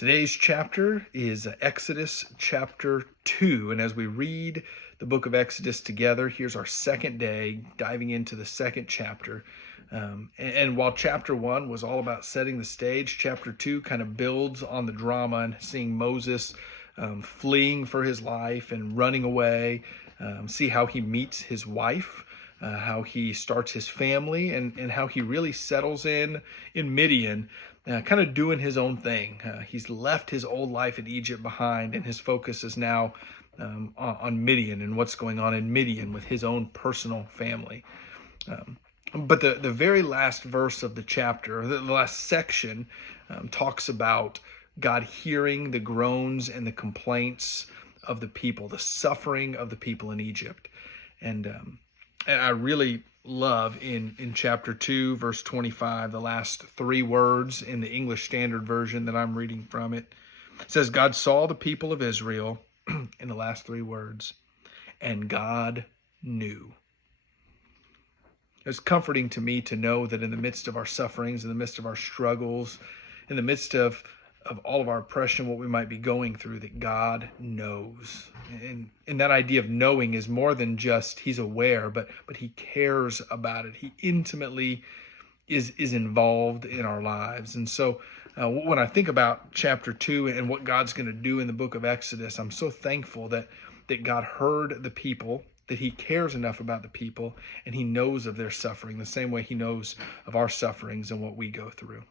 Today's chapter is Exodus chapter 2. And as we read the book of Exodus together, here's our second day diving into the second chapter. And while chapter 1 was all about setting the stage, chapter 2 kind of builds on the drama and seeing Moses fleeing for his life and running away, see how he meets his wife. How he starts his family and how he really settles in Midian, kind of doing his own thing. He's left his old life in Egypt behind, and his focus is now on Midian and what's going on in Midian with his own personal family. But the very last verse of the chapter, the last section, talks about God hearing the groans and the complaints of the people, the suffering of the people in Egypt. And I really love in chapter 2, verse 25, the last three words in the English Standard Version that I'm reading from it. It says, God saw the people of Israel, in the last three words, and God knew. It's comforting to me to know that in the midst of our sufferings, in the midst of our struggles, in the midst of all of our oppression, what we might be going through, that God knows. And that idea of knowing is more than just he's aware, but he cares about it. He intimately is involved in our lives. And so when I think about chapter 2 and what God's going to do in the book of Exodus, I'm so thankful that God heard the people, that he cares enough about the people, and he knows of their suffering the same way he knows of our sufferings and what we go through.